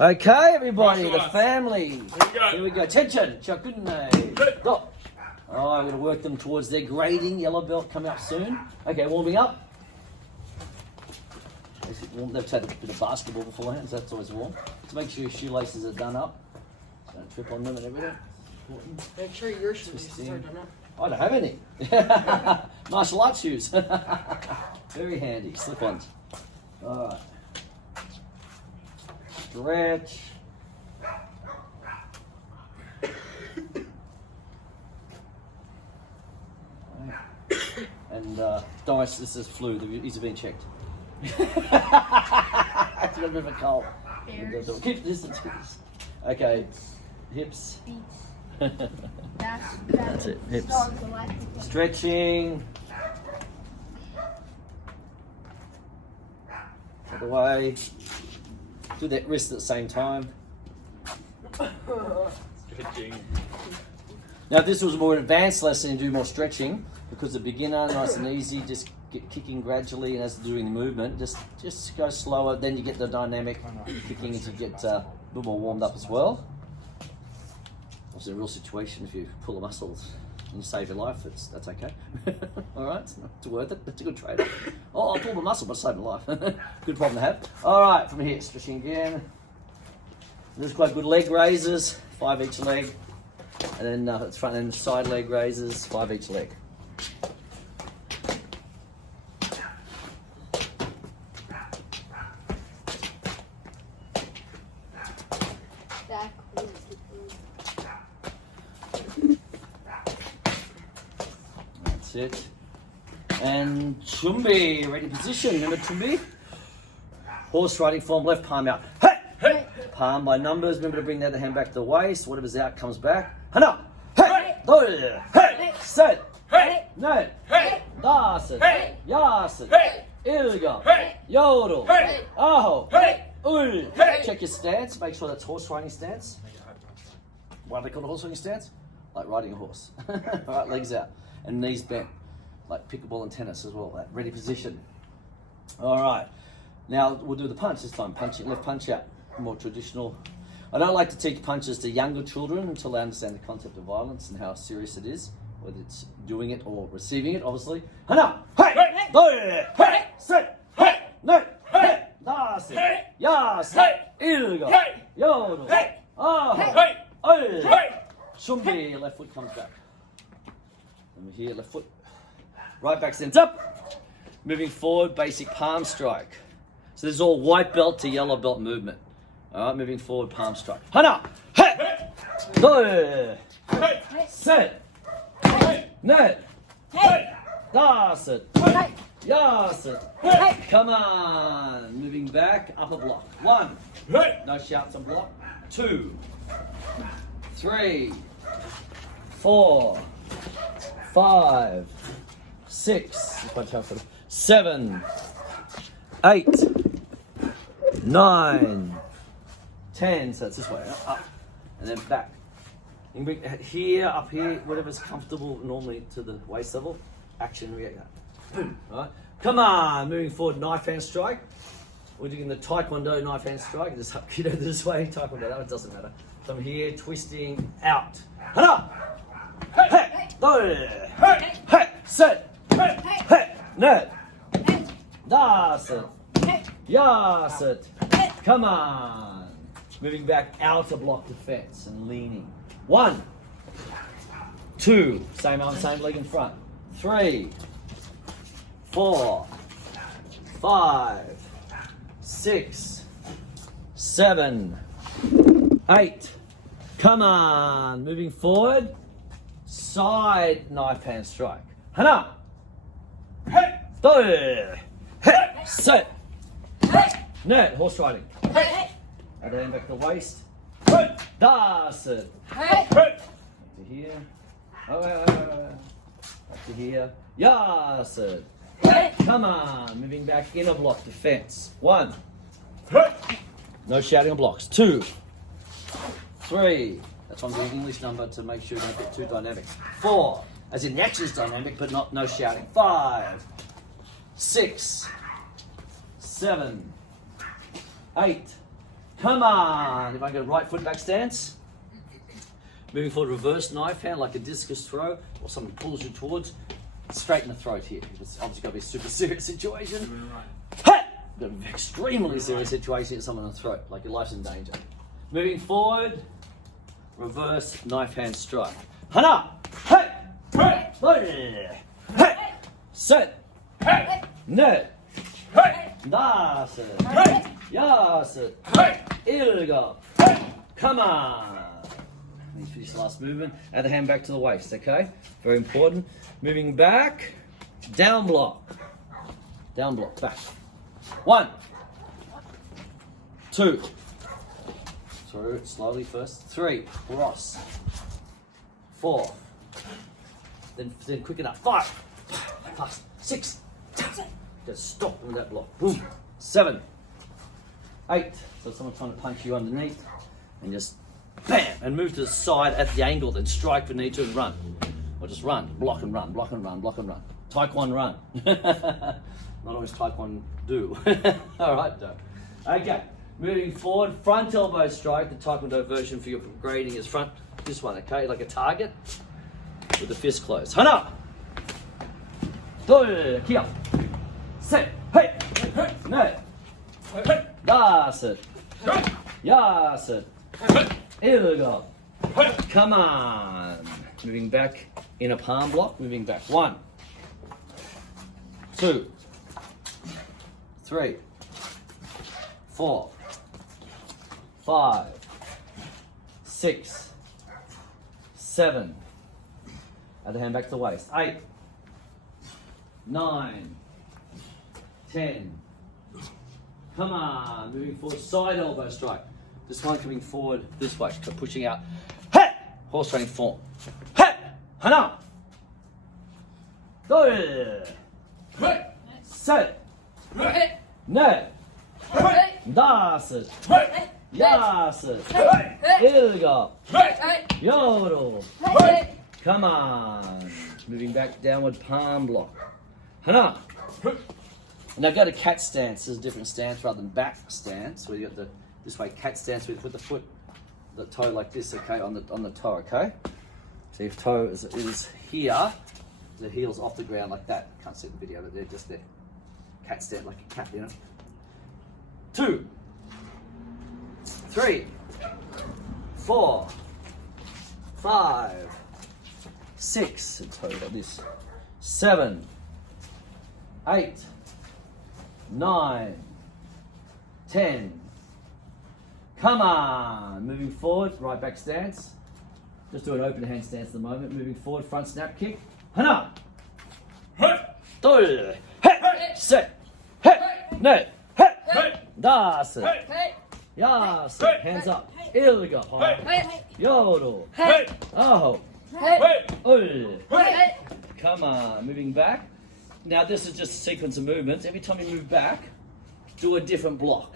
Okay, everybody, Nice the one. family. Here we go. Attention. Chakunne. Go. Oh, I'm going to work them towards their grading. Yellow belt coming up soon. Okay, warming up. They've had a bit of basketball beforehand, so that's always warm. So make sure your shoelaces are done up. Don't trip on them and everything. Make sure your shoelaces are done up. I don't have any. Martial arts shoes. Very handy. Slip-ons. All right. Stretch. And Dice, this is flu. These have been checked. It's got a bit of a cold. Keep distance. Okay. Hips. That's it. Hips. Stretching. Other way. Do that wrist at the same time. Stretching. Now, if this was a more advanced lesson, you do more stretching because the beginner, nice and easy, just get kicking gradually, and as you're doing the movement, just go slower. Then you get the dynamic kicking as you get a little more warmed up as well. It's a real situation if you pull the muscles and you save your life. That's okay. All right, it's worth it. It's a good trade. Oh, I'll pull the muscle, but save my life. Good problem to have. All right, from here, stretching again. There's quite good leg raises, 5 each leg, and then it's front and side leg raises, 5 each leg. That's it. And Chumbi, ready position. Remember Chumbi? Horse riding form, left palm out. Hey! Hey! Palm by numbers. Remember to bring the other hand back to the waist. Whatever's out comes back. Hana! Hey! Hey! Hey! Set! Hey! No! Hey! Dasit! Hey! Yasit! Hey! Ilga! Hey! Yodel! Hey! Aho! Hey! Ul! Hey! Check your stance. Make sure that's horse riding stance. Why do they call it horse riding stance? Like riding a horse. Alright, legs out. And knees bent. Like pickleball and tennis as well. That ready position. Alright. Now we'll do the punch this time. Punching, left punch out. More traditional. I don't like to teach punches to younger children until they understand the concept of violence and how serious it is. Whether it's doing it or receiving it, obviously. Hana! Hey! Hey! Hey! Set! Hey! No! Hey! Das! Hey! Yas! Hey! Ilga! Hey! Yodel! Hey! Ah! Hey! Oi! Hey! Shumbi, left foot comes back. Over here, left foot. Right back stands up. Moving forward, basic palm strike. So this is all white belt to yellow belt movement. All right, moving forward, palm strike. Hana! Hey! Hey! Hey! Set! Hey! Net! Hey! Das it! Hey! Yas it! Hey! Come on! Moving back, upper block. 1. Hey! No shouts on block. 2. 3. 4. 5. 6. 7. 8. 9. 10. So it's this way, up, and then back. You can bring here, up here, whatever's comfortable normally to the waist level. Action, react. Boom. All right. Come on, moving forward, knife hand strike. We're doing the Taekwondo knife hand strike. Just up, this way. Taekwondo, that doesn't matter. From here, twisting out. Hana! Hey! Hey! Hey! Hey! Set! Hey! Hey! Net! Hey! Das it! Hey! Yas it! Hey! Come on! Moving back, outer block defense and leaning. 1. 2. Same arm, same leg in front. 3. 4. 5. 6. 7. 8. Come on. Moving forward. Side knife hand strike. Hana. Hey. Hey. Set. Hey. Net. Horse riding. Hey. Other hand back to the waist. Hey. Das it. Hey. Back to here. Back to here. Yes it. Hey. Come on. Moving back, inner block defense. 1. Hey. No shouting on blocks. 2. 3. That's why I'm doing English number to make sure you don't get too dynamic. 4. As in the action's dynamic, but no shouting. 5. 6. 7. 8. Come on. If I go right foot back stance. Moving forward, reverse knife hand like a discus throw, or someone pulls you towards. Straight in the throat here. It's obviously got to be a super serious situation. Hey! Got to be an extremely serious situation, hit someone in the throat, like your life's in danger. Moving forward, reverse knife hand strike. Hana! Hey! Hey! Hey! Set! Hey! No! Hey! Das! Hey! Yes! Hey! Ilga! Hey! Come on! Let me finish the last movement. Add the hand back to the waist, okay? Very important. Moving back, down block. Down block, back. 1, 2. Through it slowly first. 3, cross. 4. Then quick enough. 5. Fast. 6. Just stop with that block. Boom. 7. 8. So someone's trying to punch you underneath. And just bam! And move to the side at the angle. Then strike beneath it and run. Or just run. Block and run. Block and run. Block and run. Taekwondo run. Not always Taekwondo do. Alright, Joe. Okay. Moving forward, front elbow strike. The Taekwondo version for your grading is front. This one, okay? Like a target with the fist closed. Hana! Kia! Set! Hey! No! Das it! Yes it! Ilga! Come on! Moving back in a palm block. Moving back. 1, 2, 3, 4, 5, 6, 7. Add the hand back to the waist. 8, 9, 10. Come on. Moving forward. Side elbow strike. This one coming forward this way. Pushing out. Hey! Horse training form. Hey! Hana! Go! Set! No! Das it! Yes it! Ilga! Yodel! Come on! Moving back, downward palm block. Hana! Now go to cat stance. There's a different stance rather than back stance. Where you got this way cat stance. We put the foot, the toe like this, okay, on the toe, okay. So your toe is here, the heel's off the ground like that. Can't see the video, but they're just there. Cat stance like a cat, you know. 2, 3, 4, 5, 6, and toe like this. 7, 8, 9, 10. Come on. Moving forward, right back stance. Just do an open hand stance at the moment. Moving forward, front snap kick. Hana. Hey. Hey. Set. Hey. No. Hey. Das. Yas. Hands up. Ilga. Yodel. Oh. Come on. Moving back. Now this is just a sequence of movements. Every time you move back, do a different block.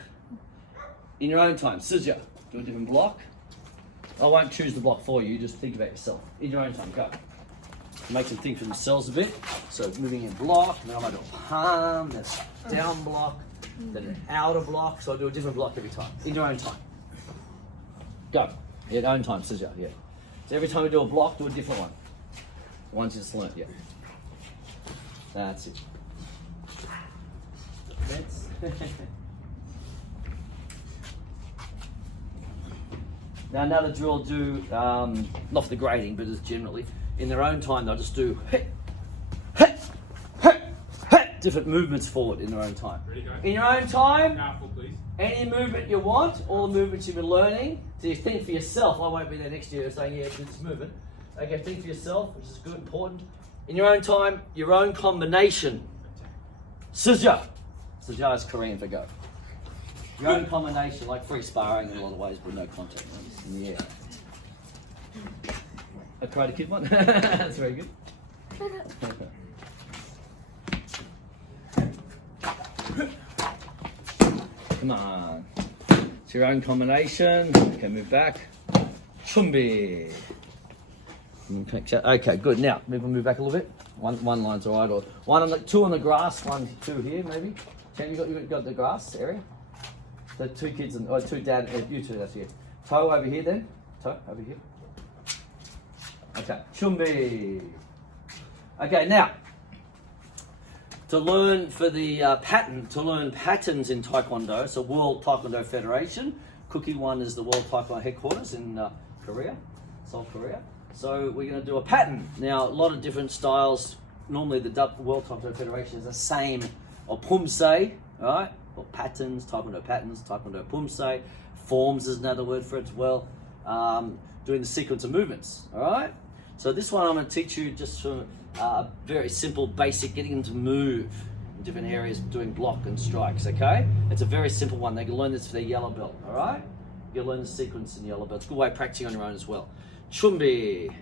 In your own time. Sizia. Do a different block. I won't choose the block for you, just think about yourself. In your own time, go. Make them think for themselves a bit. So moving in block, now I might do a palm, then a down block, then an outer block. So I do a different block every time. In your own time. Go. In your own time, Sizia, yeah. So every time we do a block, do a different one. Ones you just learnt, yeah. That's it. That's Now another drill will do, not for the grading, but just generally, in their own time they'll just do different movements forward in their own time. Ready, go. In your own time, Powerful, please. any movement you want, all the movements you've been learning, so you think for yourself. I won't be there next year saying, yeah, do this movement. Okay, think for yourself, which is good, important. In your own time, your own combination. Sizia. Sizia is Korean for go. Your own combination, like free sparring in a lot of ways, but no contact in the air. A Karate Kid one? That's very good. Come on. It's your own combination. Okay, move back. Chumbi. Okay, good. Now, move back a little bit. One line's alright, or two on the grass, 1, 2 here, maybe. Can you got the grass area? The two kids and two dad, you two, that's here. Toe over here then. Toe over here. Okay, chumbi. Okay, now to learn for the to learn patterns in Taekwondo. So World Taekwondo Federation. Cookie One is the World Taekwondo headquarters in Korea, South Korea. So we're going to do a pattern. Now a lot of different styles. Normally the World Taekwondo Federation is the same, or pumse, right? Or patterns, Taekwondo pumse. Forms is another word for it as well. Doing the sequence of movements, all right? So this one I'm going to teach you just from very simple, basic, getting them to move in different areas, doing block and strikes, okay? It's a very simple one. They can learn this for their yellow belt, all right? You'll learn the sequence in yellow belt. It's a good way of practicing on your own as well. Chumbi.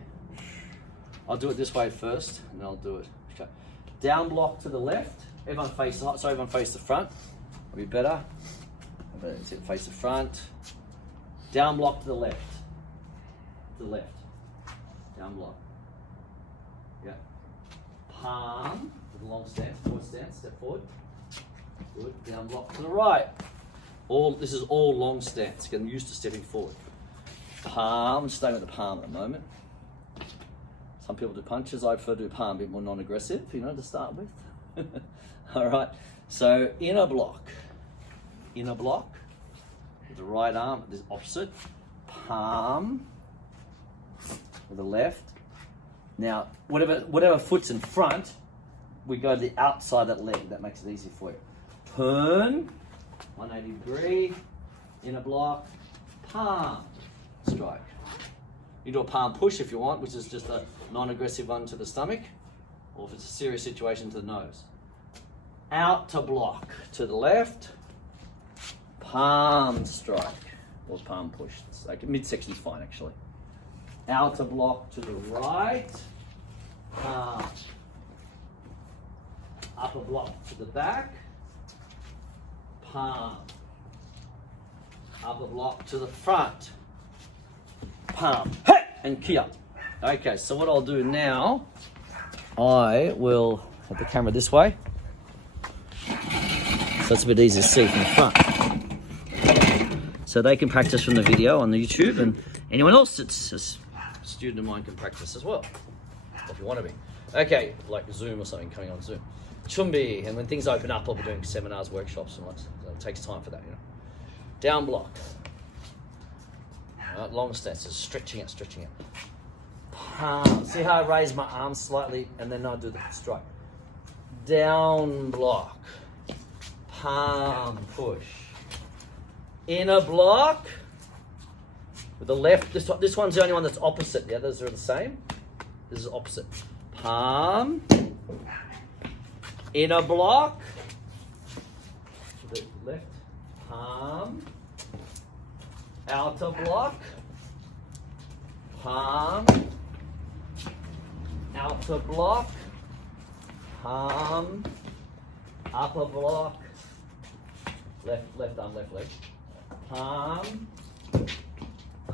I'll do it this way first, and then I'll do it. Okay. Down block to the left. Everyone face the front. That'll be better. Face the front. Down block to the left. To the left. Down block. Yeah. Palm with a long stance, forward stance, step forward. Good. Down block to the right. This is all long stance. Get them used to stepping forward. Palm, staying with the palm at the moment. Some people do punches. I prefer to do palm, a bit more non-aggressive, to start with. All right. So inner block. Inner block. With the right arm, this opposite. Palm with the left. Now, whatever foot's in front, we go to the outside of that leg. That makes it easy for you. Turn, 180 degree, inner block, palm, strike. You do a palm push if you want, which is just a non-aggressive one to the stomach, or if it's a serious situation, to the nose. Out to block to the left, palm strike, or palm push. It's like midsection is fine actually. Outer block to the right, palm. Upper block to the back, palm. Upper block to the front, palm. Hey! And key up. Okay, so what I'll do now, I will have the camera this way, so it's a bit easier to see from the front. So they can practice from the video on the YouTube, and anyone else that's a student of mine can practice as well, if you want to be. Okay, like Zoom or something coming on Zoom. Chumbi, and when things open up, I'll be doing seminars, workshops, and so it takes time for that, Down block. Right, long stances, stretching it. Palm. See how I raise my arms slightly, and then I do the strike. Down block. Palm push. Inner block. With the left, this one's the only one that's opposite. The others are the same. This is opposite. Palm. Inner block. To the left. Palm. Outer block. Palm. Outer block. Palm. Upper block. Left arm, left leg. Palm.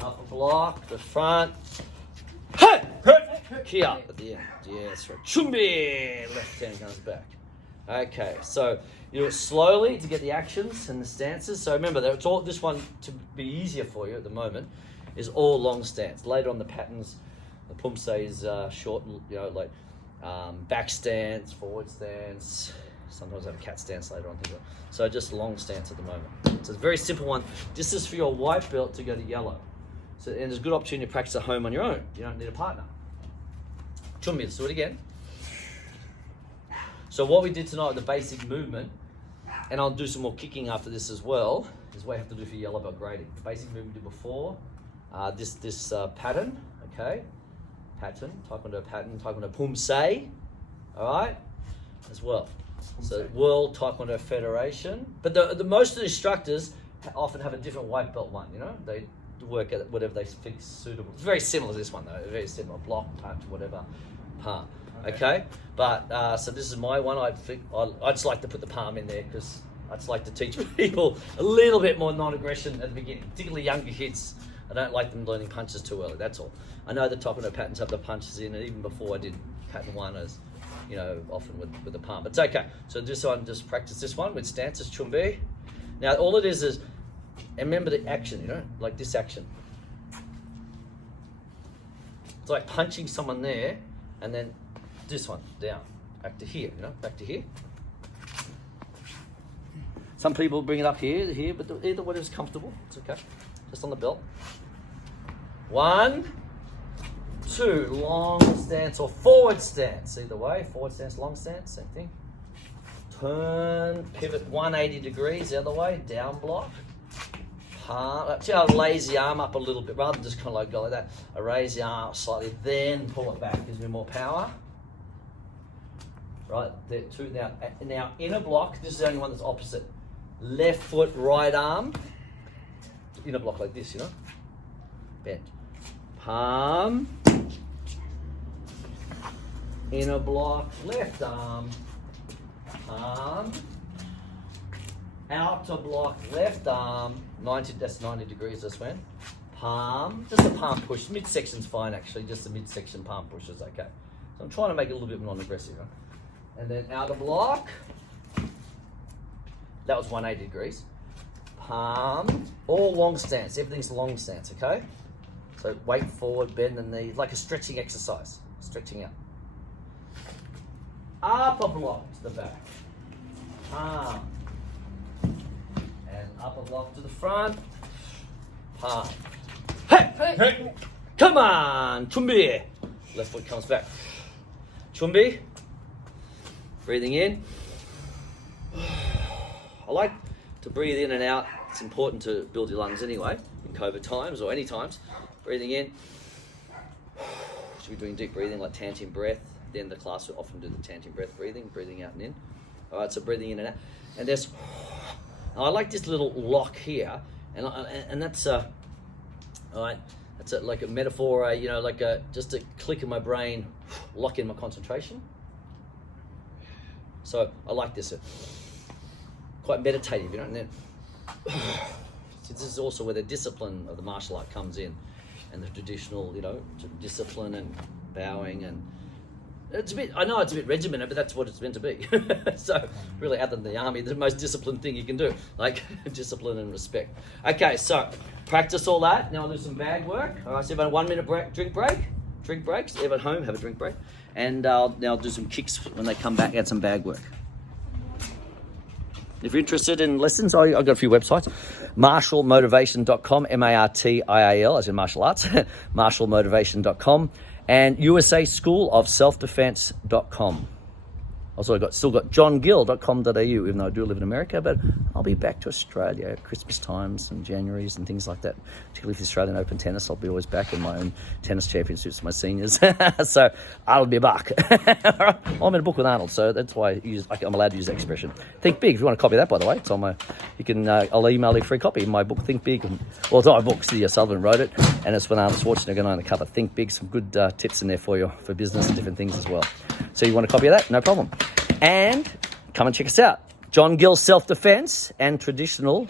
Upper block, the front. Hey! Key up at the end. Yeah, that's right. Chumbi! Left hand comes back. Okay, so you do it slowly to get the actions and the stances. So remember, that it's all, this one, to be easier for you at the moment, is all long stance. Later on the patterns, the pumse is short, like back stance, forward stance. Sometimes I have a cat stance later on. So just long stance at the moment. So it's a very simple one. This is for your white belt to go to yellow. So, and there's a good opportunity to practice at home on your own. You don't need a partner. Chumbi, let's do it again. So what we did tonight with the basic movement, and I'll do some more kicking after this as well, is what you have to do for yellow belt grading. The basic movement we did before, this pattern, okay? Taekwondo pumse, all right? As well. So World Taekwondo Federation. But the most of the instructors often have a different white belt one, They work at whatever they think is suitable. It's very similar to this one though, very similar. Block, punch, whatever, palm. Okay? But, so this is my one. I just like to put the palm in there because I just like to teach people a little bit more non-aggression at the beginning, particularly younger kids. I don't like them learning punches too early, that's all. I know the Taekwondo patterns have the punches in it, even before I did pattern one as, often with the palm. But it's okay. So this one, just practice this one with stances, chumbi. Now all it is And remember the action, you know, like this action. It's like punching someone there, and then this one down, back to here, you know, back to here. Some people bring it up here, but either whatever's comfortable, it's okay. Just on the belt. 1, 2, long stance or forward stance, either way. Forward stance, long stance, same thing. Turn, pivot 180 degrees the other way, down block. Palm, see how I raise the arm up a little bit, rather than just kind of like go like that. I raise the arm slightly, then pull it back, gives me more power. Right, there, 2, now inner block, this is the only one that's opposite. Left foot, right arm. Inner block like this, you know. Bend. Palm. Inner block, left arm. Palm. Outer block, left arm. 90, that's 90 degrees this one. Palm, just a palm push. Midsection's fine actually, just a midsection palm push is okay. So I'm trying to make it a little bit non-aggressive. Right? And then outer block. That was 180 degrees. Palm, all long stance. Everything's long stance, okay? So weight forward, bend the knee, like a stretching exercise. Stretching out. Upper block to the back. Palm. And upper block to the front. Palm. Hey! Hey! Come on! Chumbi! Left foot comes back. Chumbi. Breathing in. I like to breathe in and out. It's important to build your lungs anyway, in COVID times or any times. Breathing in. Should be doing deep breathing like Tantian breath. Then the class will often do the Tantian breath breathing out and in. All right, so breathing in and out. And there's, I like this little lock here, and that's all right. That's like a metaphor, you know, like just a click in my brain, lock in my concentration. So I like this. Quite meditative, you know, and then this is also where the discipline of the martial art comes in, and the traditional, you know, discipline and bowing, and it's a bit, I know it's a bit regimented, but that's what it's meant to be. So really, other than the army, the most disciplined thing you can do, like discipline and respect. Okay, so practice all that. Now I'll do some bag work. All right, so about a 1 minute break, drink breaks. Everyone at home, have a drink break. And now I'll do some kicks when they come back, add some bag work. If you're interested in lessons, I've got a few websites. Martialmotivation.com, M-A-R-T-I-A-L, as in martial arts, martialmotivation.com, and USASchoolofselfdefense.com. Also, I've still got johngill.com.au, even though I do live in America, but I'll be back to Australia at Christmas times and Januaries and things like that. Particularly for the Australian Open tennis, I'll be always back in my own tennis championships for my seniors. So I'll be back. I'm in a book with Arnold, so that's why I'm allowed to use that expression. Think Big. If you want to copy that, by the way, it's on my. You can. I'll email you a free copy of my book, Think Big. Well, it's not my book. Celia Sullivan wrote it, and it's when Arnold Schwarzenegger on the cover. Think Big. Some good tips in there for you for business and different things as well. So you want a copy of that? No problem. And come and check us out. John Gill Self-Defense and Traditional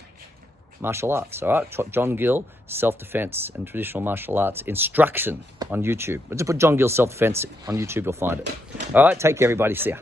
Martial Arts. All right, John Gill Self-Defense and Traditional Martial Arts Instruction on YouTube. Just put John Gill Self-Defense on YouTube, you'll find it. All right, take care, everybody. See ya.